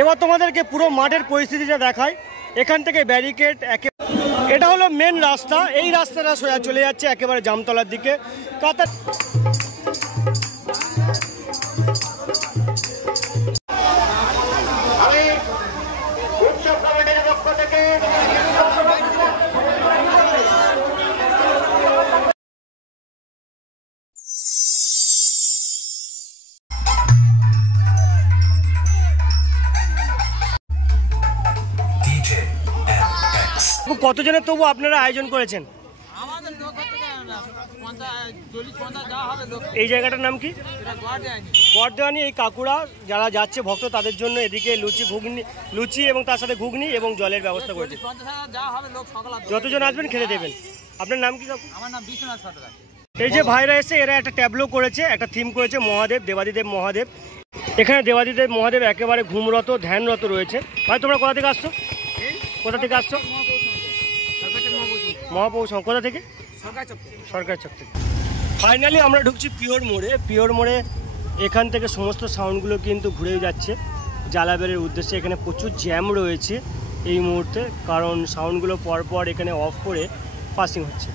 এবার তোমাদেরকে পুরো মাঠের পরিস্থিতিটা দেখায়। এখান থেকে ব্যারিকেড, এটা হলো মেন রাস্তা। এই রাস্তাটা সোজা চলে যাচ্ছে একেবারে জামতলার দিকে। কাতার কতজনের তবু আপনারা আয়োজন করেছেন? এই জায়গাটার নাম কি? গড়দেওয়ানি। এই কাকুরা যারা যাচ্ছে ভক্ত তাদের জন্য এদিকে লুচি এবং তার সাথে ঘুগনি এবং জলের ব্যবস্থা করেছে। যতজন আসবেন খেতে দেবেন। আপনার নাম কি কাকু? আমার নাম বিশ্বনাথ সরকার। এই যে ভাইরা এসে এরা একটা ট্যাবলো করেছে, একটা থিম করেছে মহাদেব, দেবাদিদেব মহাদেব। এখানে দেবাদিদেব মহাদেব একেবারে ঘুমরত ধ্যানরত রয়েছে। ভাই তোমরা কোথা থেকে আসছো? কোথা থেকে আসছো? মহাপৌষ। কোথা থেকে? সরকার চক থেকে। ফাইনালি আমরা ঢুকছি পিওর মোড়ে। পিওর মোড়ে এখান থেকে সমস্ত সাউন্ডগুলো কিন্তু ঘুরেই যাচ্ছে জালাবেরের উদ্দেশ্যে। এখানে প্রচুর জ্যাম রয়েছে এই মুহূর্তে, কারণ সাউন্ডগুলো পরপর এখানে অফ করে পাসিং হচ্ছে।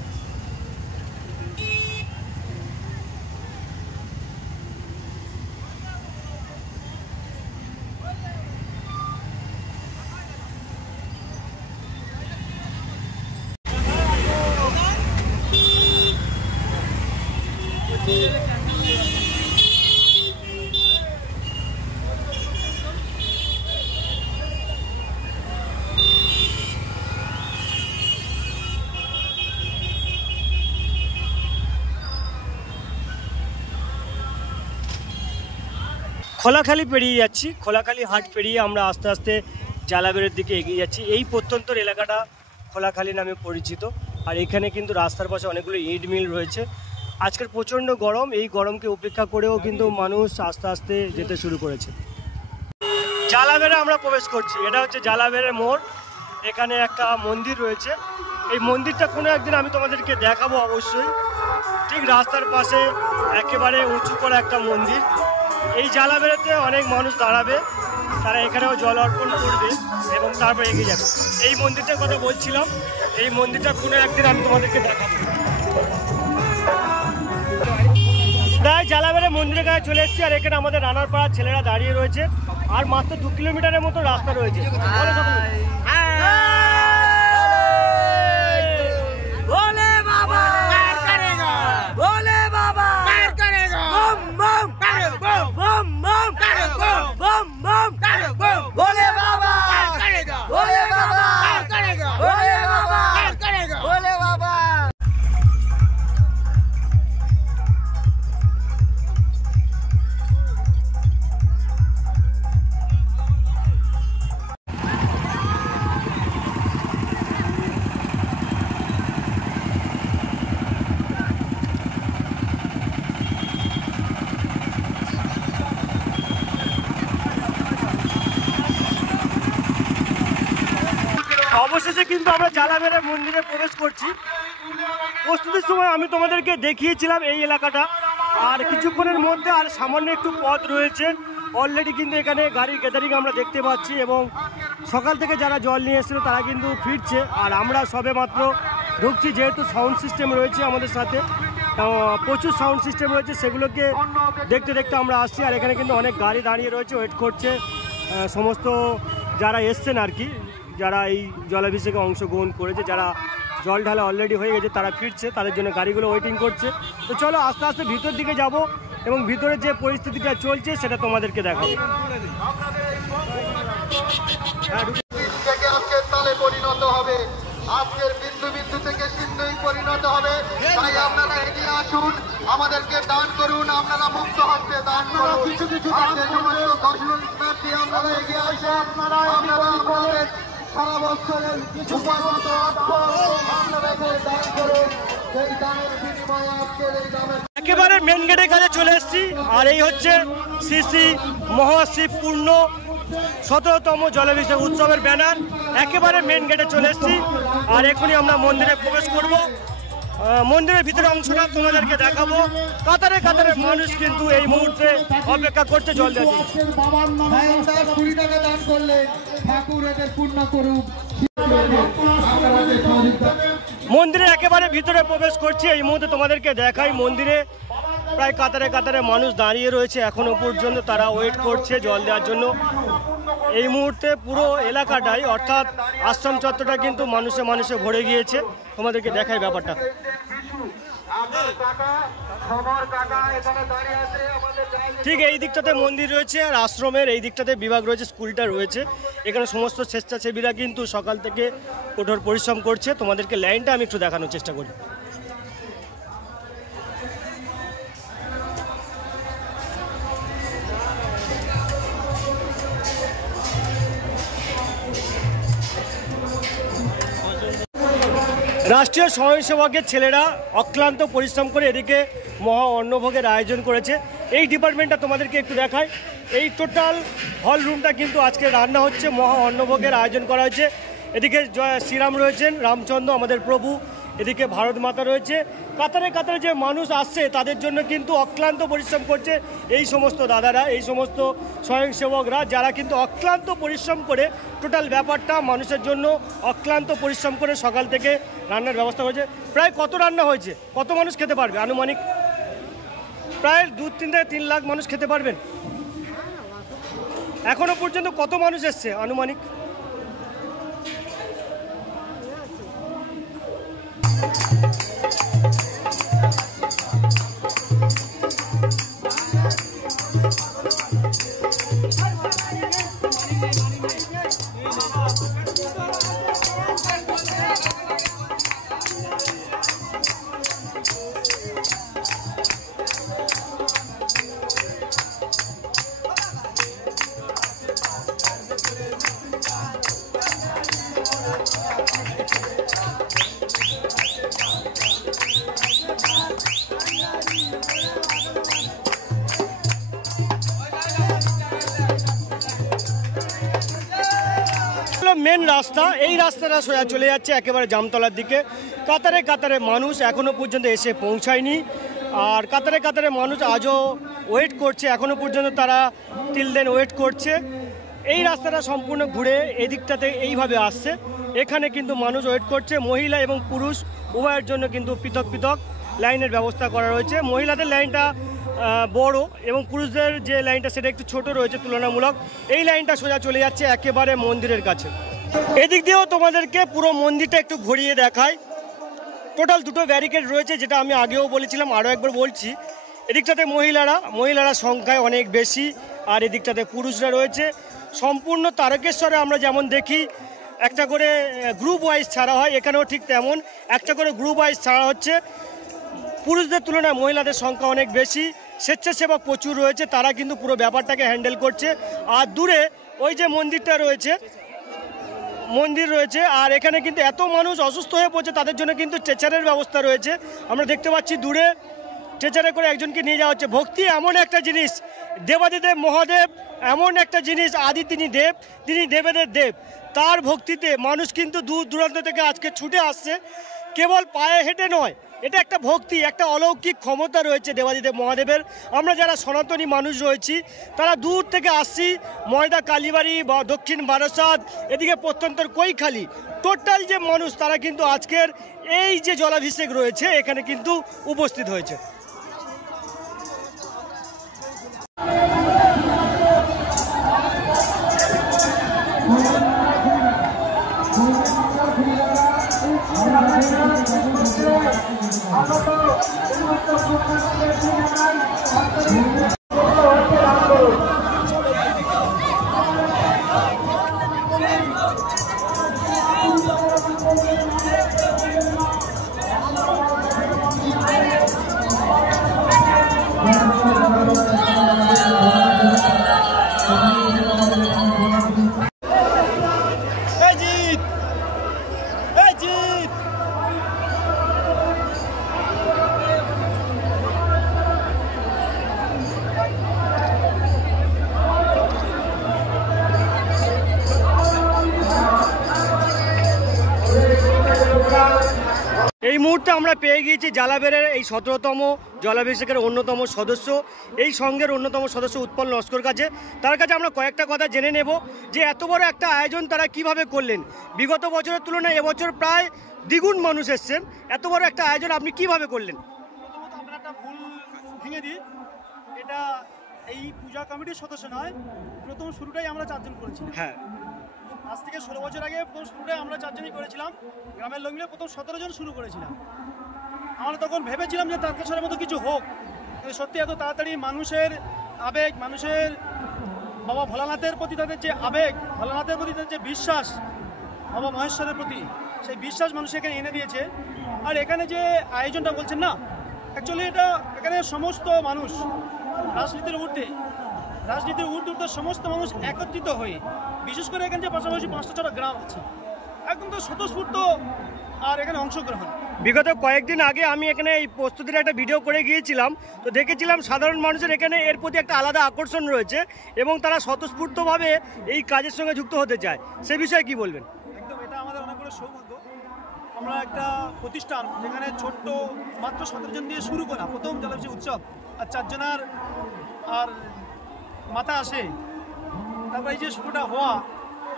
খোলাখালি পেরিয়ে যাচ্ছি, খোলাখালি হাট পেরিয়ে আমরা আস্তে আস্তে জালাবেরের দিকে এগিয়ে যাচ্ছি। এই প্রত্যন্তর এলাকাটা খোলাখালি নামে পরিচিত। আর এখানে কিন্তু রাস্তার পাশে অনেকগুলো ইট মিল রয়েছে। আজকের প্রচণ্ড গরম, এই গরমকে উপেক্ষা করেও কিন্তু মানুষ আস্তে আস্তে যেতে শুরু করেছে। জালাবেরে আমরা প্রবেশ করছি। এটা হচ্ছে জালাবেরের মোড়। এখানে একটা মন্দির রয়েছে। এই মন্দিরটা কোনো একদিন আমি তোমাদেরকে দেখাবো অবশ্যই। ঠিক রাস্তার পাশে একেবারে উঁচু করে একটা মন্দির। এই জালাবেরেতে অনেক মানুষ দাঁড়াবে, তারা এখানেও জল অর্পণ করবে এবং তারপর এগিয়ে যাবে। এই মন্দিরটার কথা বলছিলাম, এই মন্দিরটা কোনো একদিন আমি তোমাদেরকে দেখাবো। প্রায় জালাবেরে মন্দিরের কাছে চলে এসেছি। আর এখানে আমাদের রানার পাড়ার ছেলেরা দাঁড়িয়ে রয়েছে। আর মাত্র 2 কিলোমিটারের মতো রাস্তা রয়েছে। অবশেষে কিন্তু আমরা জালাবেরের মন্দিরে প্রবেশ করছি। প্রস্তুতির সময় আমি তোমাদেরকে দেখিয়েছিলাম এই এলাকাটা। আর কিছুক্ষণের মধ্যে আর সামান্য একটু পথ রয়েছে। অলরেডি কিন্তু এখানে গাড়ির গ্যাদারিং আমরা দেখতে পাচ্ছি এবং সকাল থেকে যারা জল নিয়ে এসেছিল তারা কিন্তু ফিরছে। আর আমরা সবে মাত্র ঢুকছি, যেহেতু সাউন্ড সিস্টেম রয়েছে আমাদের সাথে, প্রচুর সাউন্ড সিস্টেম রয়েছে, সেগুলোকে দেখতে দেখতে আমরা আসছি। আর এখানে কিন্তু অনেক গাড়ি দাঁড়িয়ে রয়েছে, ওয়েট করছে সমস্ত যারা এসছেন আর কি, যারা এই জলাভিষেকে অংশগ্রহণ করেছে, যারা জল ঢালা অলরেডি হয়ে গেছে তারা ফিরছে, তাদের জন্য গাড়িগুলো ওয়েটিং করছে। তো চলো আস্তে আস্তে ভিতর দিকে যাব এবং ভিতরে যে পরিস্থিতিটা চলছে সেটা তোমাদেরকে দেখাবো। পরিণত হবে, আজকের বিন্দু বিন্দু থেকে সিন্ধুই পরিণত হবে। তাই আপনারা এগিয়ে আসুন, আমাদেরকে দান করুন, আপনারা মুক্ত হস্তে দান করুন। কিছু কিছু আপনারা এগিয়ে আসুন, আপনারা আমাদের সারা বছরের কিছু একেবারে মেন গেটের কাছে চলে এসেছি। আর এই হচ্ছে শ্রী শ্রী মহাশিব পূর্ণ 17তম জলাভিষেক উৎসবের ব্যানার। একেবারে মেন গেটে চলে এসেছি। আর এখনই আমরা মন্দিরে প্রবেশ করব। মন্দিরের ভিতরে অংশটা তোমাদেরকে দেখাবো। কাতারে কাতারে মানুষ কিন্তু এই মুহূর্তে অপেক্ষা করছে জল দেওয়ার জন্য। মন্দিরে একেবারে ভিতরে প্রবেশ করছি এই মুহূর্তে তোমাদেরকে দেখাই। মন্দিরে প্রায় কাতারে কাতারে মানুষ দাঁড়িয়ে রয়েছে, এখনো পর্যন্ত তারা ওয়েট করছে জল দেওয়ার জন্য। এই মুহূর্তে পুরো এলাকাটাই অর্থাৎ আশ্রম চত্বরটা কিন্তু মানুষে মানুষে ভরে গিয়েছে। তোমাদেরকে দেখাই ব্যাপারটা। ঠিক এই দিকটাতে মন্দির রয়েছে আর আশ্রমের এই দিকটাতে বিভাগ রয়েছে, স্কুলটা রয়েছে। এখানে সমস্ত স্বেচ্ছাসেবীরা কিন্তু সকাল থেকে কঠোর পরিশ্রম করছে। তোমাদেরকে লাইনটা আমি একটু দেখানোর চেষ্টা করি। রাষ্ট্রীয় স্বয়ংসেবকের ছেলেরা অক্লান্ত পরিশ্রম করে এদিকে মহা অন্নভোগের আয়োজন করেছে। এই ডিপার্টমেন্টটা তোমাদেরকে একটু দেখায়। এই টোটাল হল রুমটা কিন্তু আজকে রান্না হচ্ছে, মহা অন্নভোগের আয়োজন করা হয়েছে। এদিকে শ্রীরাম রয়েছেন, রামচন্দ্র আমাদের প্রভু, এদিকে ভারত মাতা রয়েছে। কাতারে কাতারে যে মানুষ আসছে তাদের জন্য কিন্তু অক্লান্ত পরিশ্রম করছে এই সমস্ত দাদারা, এই সমস্ত স্বয়ংসেবকরা, যারা কিন্তু অক্লান্ত পরিশ্রম করে টোটাল ব্যাপারটা মানুষের জন্য অক্লান্ত পরিশ্রম করে সকাল থেকে রান্নার ব্যবস্থা করেছে। প্রায় কত রান্না হয়েছে, কত মানুষ খেতে পারবে আনুমানিক? প্রায় 2-3 থেকে 3 লাখ মানুষ খেতে পারবেন। এখনো পর্যন্ত কত মানুষ এসছে আনুমানিক? মেন রাস্তা, এই রাস্তাটা সোজা চলে যাচ্ছে একেবারে জামতলার দিকে। কাতারে কাতারে মানুষ এখনো পর্যন্ত এসে পৌঁছায়নি, আর কাতারে কাতারে মানুষ আজও ওয়েট করছে, এখনো পর্যন্ত তারা টিল দেন ওয়েট করছে। এই রাস্তাটা সম্পূর্ণ ঘুরে এদিকটাতে এইভাবে আসছে। এখানে কিন্তু মানুষ ওয়েট করছে। মহিলা এবং পুরুষ উভয়ের জন্য কিন্তু পৃথক পৃথক লাইনের ব্যবস্থা করা রয়েছে। মহিলাদের লাইনটা বড় এবং পুরুষদের যে লাইনটা সেটা একটু ছোট রয়েছে তুলনামূলক। এই লাইনটা সোজা চলে যাচ্ছে একেবারে মন্দিরের কাছে। এদিক দিয়েও তোমাদেরকে পুরো মন্দিরটা একটু ঘুরিয়ে দেখায়। টোটাল 2টো ব্যারিকেড রয়েছে, যেটা আমি আগেও বলেছিলাম, আরও একবার বলছি। এদিকটাতে মহিলারা সংখ্যায় অনেক বেশি, আর এদিকটাতে পুরুষরা রয়েছে। সম্পূর্ণ তারকেশ্বরে আমরা যেমন দেখি একটা করে গ্রুপ ওয়াইজ ছাড়া হয়, এখানেও ঠিক তেমন একটা করে গ্রুপ ওয়াইজ ছাড়া হচ্ছে। পুরুষদের তুলনায় মহিলাদের সংখ্যা অনেক বেশি, স্বেচ্ছাসেবক প্রচুর রয়েছে, তারা কিন্তু পুরো ব্যাপারটাকে হ্যান্ডেল করছে। আর দূরে ওই যে মন্দির রয়েছে, আর এখানে কিন্তু এত মানুষ অসুস্থ হয়ে পড়ছে, তাদের জন্য কিন্তু স্ট্রেচারের ব্যবস্থা রয়েছে। আমরা দেখতে পাচ্ছি দূরে স্ট্রেচারে করে একজনকে নিয়ে যাওয়া হচ্ছে। ভক্তি এমন একটা জিনিস, দেবাদিদেব মহাদেব এমন একটা জিনিস, আদি তিনি দেব, তিনি দেবেদের দেব। তার ভক্তিতে মানুষ কিন্তু দূর দূরান্ত থেকে আজকে ছুটে আসছে, কেবল পায়ে হেঁটে নয়। এটা একটা ভক্তি, একটা অলৌকিক ক্ষমতা রয়েছে দেবাদিদেব মহাদেবের। আমরা যারা সনাতনী মানুষ রয়েছি তারা দূর থেকে আসছি, ময়দা কালীবাড়ি বা দক্ষিণ বারাসাত, এদিকে প্রত্যন্তর কৈখালি, টোটাল যে মানুষ তারা কিন্তু আজকের এই যে জলাভিষেক রয়েছে এখানে কিন্তু উপস্থিত হয়েছে। মুহূর্তে আমরা পেয়ে গিয়েছি জালাবেরের এই 17তম জলাভিষেকের অন্যতম সদস্য, এই সংঘের অন্যতম সদস্য উৎপল নস্কর কাছে। তার কাছে আমরা কয়েকটা কথা জেনে নেব যে এত বড় একটা আয়োজন তারা কিভাবে করলেন। বিগত বছরের তুলনায় এবছর প্রায় দ্বিগুণ মানুষ এসছেন, এত বড় একটা আয়োজন আপনি কিভাবে করলেন? প্রথমত আমরা একটা ভুল ভেঙে দিই, এটা এই পূজা কমিটির সদস্য নয়, প্রথম শুরুটাই আমরা 4 জন করেছিলাম। হ্যাঁ, আজ থেকে 16 বছর আগে প্রথম শুরুটাই আমরা 4 জনই করেছিলাম। গ্রামের লোক মিলে প্রথম 17 জন শুরু করেছিলাম। আমরা তখন ভেবেছিলাম যে তারকেশ্বরের মতো কিছু হোক, কিন্তু সত্যি এত তাড়াতাড়ি মানুষের আবেগ, মানুষের বাবা ভোলানাথের প্রতি তাদের যে আবেগ, ভোলানাথের প্রতি তাদের যে বিশ্বাস, বাবা মহেশ্বরের প্রতি সেই বিশ্বাস মানুষ এখানে এনে দিয়েছে। আর এখানে যে আয়োজনটা বলছেন না, অ্যাকচুয়ালি এটা এখানে সমস্ত মানুষ রাজনীতির ঊর্ধ্বে সমস্ত মানুষ একত্রিত হয়ে, বিশেষ করে এখানে যে পাশাপাশি 5টা গ্রাম আছে, একদম তো স্বতঃস্ফূর্ত আর এখানে অংশগ্রহণ। বিগত কয়েকদিন আগে আমি এখানে এই প্রস্তুতির একটা ভিডিও করে গিয়েছিলাম, তো দেখেছিলাম সাধারণ মানুষের এখানে এর প্রতি একটা আলাদা আকর্ষণ রয়েছে এবং তারা স্বতঃস্ফূর্তভাবে এই কাজের সঙ্গে যুক্ত হতে চায়। সে বিষয়ে কি বলবেন? একদম, এটা আমাদের অনেক বড় সৌভাগ্য। আমরা একটা প্রতিষ্ঠান যেখানে ছোট্ট মাত্র 17 জন দিয়ে শুরু করা প্রথম জলাভিষেক উৎসব, আর 4 জনের আর মাথা আসে, তারপর এই যে শুরুটা হওয়া,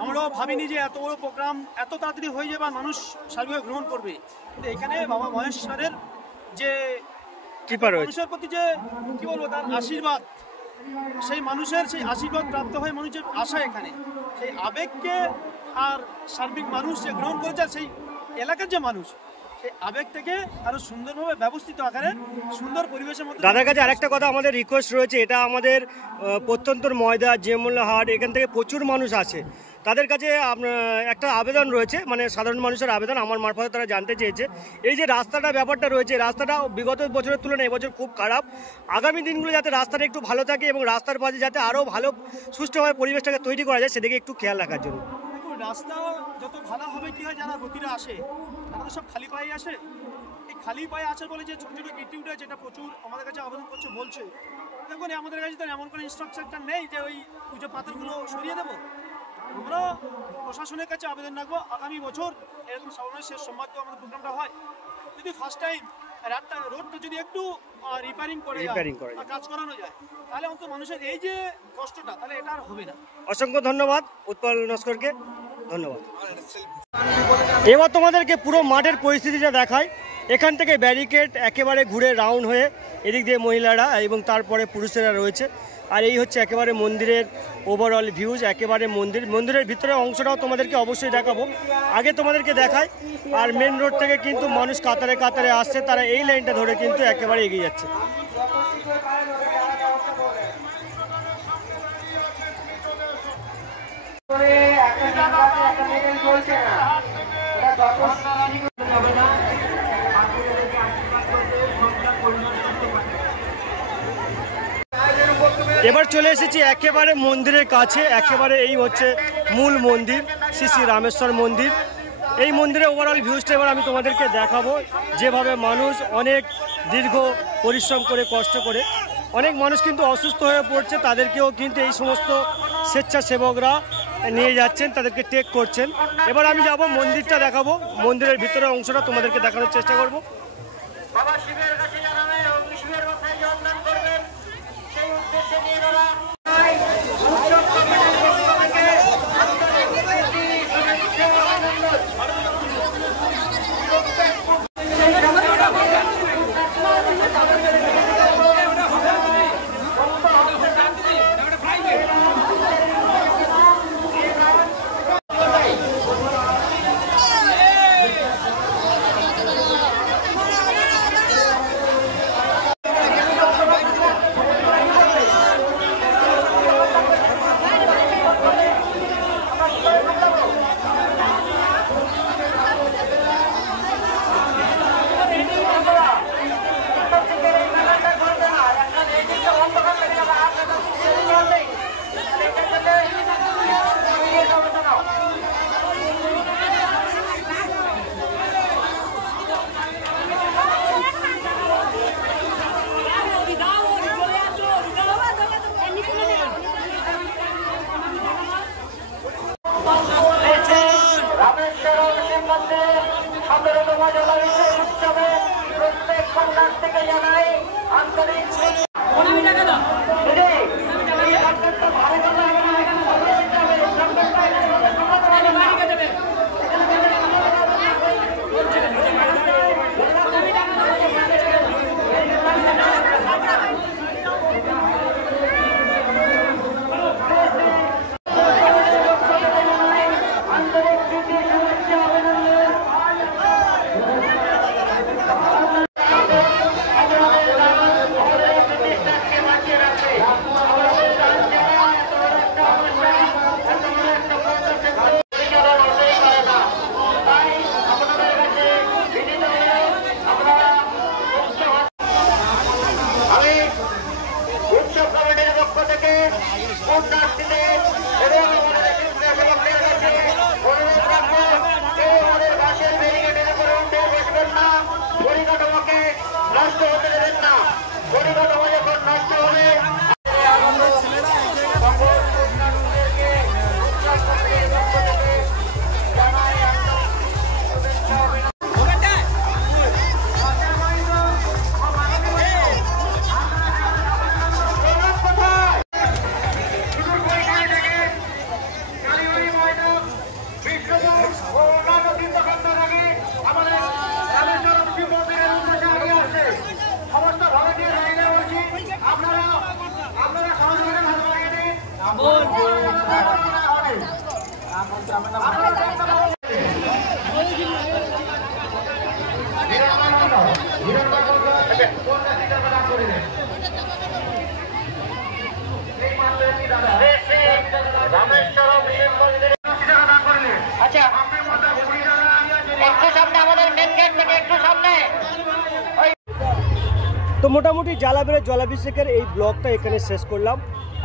আমরাও ভাবিনি যে এত বড় প্রোগ্রাম এত তাড়াতাড়ি হয়ে যাবে আর মানুষ সার্বিকভাবে গ্রহণ করবে। কিন্তু এখানে বাবা মহেশ্বরের যে কৃপা রয়েছে, মানুষের প্রতি যে কি বলবো তার আশীর্বাদ, সেই মানুষের সেই আশীর্বাদ প্রাপ্ত হয়ে মানুষ যে আশা, এখানে সেই আবেগকে আর সার্বিক মানুষ যে গ্রহণ করেছে, সেই এলাকার যে মানুষ সেই আবেগ থেকে আরো সুন্দরভাবে ব্যবস্থিত আকারে সুন্দর পরিবেশের মধ্যে। দাদার কাছে আরেকটা কথা আমাদের রিকোয়েস্ট রয়েছে, এটা আমাদের প্রত্যন্তর ময়দা, জেমুল্লা হাট, এখান থেকে প্রচুর মানুষ আছে, তাদের কাছে একটা আবেদন রয়েছে, মানে সাধারণ মানুষের আবেদন আমার মারফতে তারা জানতে চেয়েছে, এই যে রাস্তাটা ব্যাপারটা রয়েছে, রাস্তাটা বিগত বছরের তুলনায় এবছর খুব খারাপ। আগামী দিনগুলো যাতে রাস্তাটা একটু ভালো থাকে এবং রাস্তার পাশে যাতে আরও ভালো সুষ্ঠুভাবে পরিবেশটাকে তৈরি করা যায়, সেদিকে একটু খেয়াল রাখার জন্য। রাস্তা যত ভালো হবে কি হয়, যারা গতিরা আসে তারা তো সব খালি পায়ে আসে। এই খালি পায়ে আসার বলে যে ছোটো ছোটো গিটি উঠে, যেটা প্রচুর আমাদের কাছে আবেদন করছে, বলছে দেখুন আমাদের কাছে তো এমন কোনো ইনস্ট্রাকচারটা নেই যে ওই পুজো পাথরগুলো সরিয়ে দেবো। আমরা প্রশাসনের কাছে আবেদন রাখবো আগামী বছর এরকম শ্রাবণের শেষ সোমবার তো আমাদের প্রোগ্রামটা হয়, যদি ফার্স্ট টাইম রোডটা যদি একটু রিপেয়ারিং করে কাজ করানো যায়, তাহলে অন্তত মানুষের এই যে কষ্টটা তাহলে এটা আর হবে না। অসংখ্য ধন্যবাদ উৎপল নস্করকে, ধন্যবাদ। এবার তোমাদেরকে পুরো মাঠের পরিস্থিতিটা দেখায়। এখান থেকে ব্যারিকেড একেবারে ঘুরে রাউন্ড হয়ে এদিক দিয়ে মহিলারা এবং তারপরে পুরুষেরা রয়েছে। আর এই হচ্ছে একেবারে মন্দিরের ওভারঅল ভিউজ, একেবারে মন্দিরের ভিতরে অংশটাও তোমাদেরকে অবশ্যই দেখাবো। আগে তোমাদেরকে দেখায়, আর মেন রোড থেকে কিন্তু মানুষ কাতারে কাতারে আসছে, তারা এই লাইনটা ধরে কিন্তু একেবারে এগিয়ে যাচ্ছে। এবার চলে এসেছি একেবারে মন্দিরের কাছে, একেবারে এই হচ্ছে মূল মন্দির, শ্রী শ্রী রামেশ্বর মন্দির। এই মন্দিরের ওভারঅল ভিউজটা এবার আমি তোমাদেরকে দেখাবো, যেভাবে মানুষ অনেক দীর্ঘ পরিশ্রম করে, কষ্ট করে, অনেক মানুষ কিন্তু অসুস্থ হয়ে পড়ছে, তাদেরকেও কিন্তু এই সমস্ত স্বেচ্ছাসেবকরা নিয়ে যাচ্ছেন, তাদেরকে টেক করছেন। এবার আমি যাব মন্দিরটা দেখাবো, মন্দিরের ভিতরের অংশটা তোমাদেরকে দেখানোর চেষ্টা করব। বাবা শিবের কাছে জানাবে এবং শিবের মাথায় জল দান করবেন, সেই উদ্দেশ্যে নিয়ে যারা রামেশ্বর শিব মন্দির 17তম জলাভিষেক উৎসবে কাছ থেকে জানাই আন্তরিক পরিকাঠামোকে নষ্ট হতে দেবেন না। পরিকাঠামো যখন নষ্ট হবে আচ্ছা একটু সামনে আমাদের মেন গেট থেকে একটু সামনে। তো মোটামুটি জালাবেড়ে জলাভিষেকের এই ব্লগটা এখানে শেষ করলাম।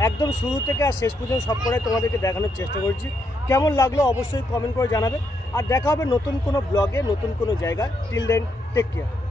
একদম শুরু থেকে আর শেষ পর্যন্ত সব করে তোমাদেরকে দেখানোর চেষ্টা করছি। কেমন লাগলো অবশ্যই কমেন্ট করে জানাবে। আর দেখা হবে নতুন কোনো ব্লগে নতুন কোনো জায়গায়। Till then take care.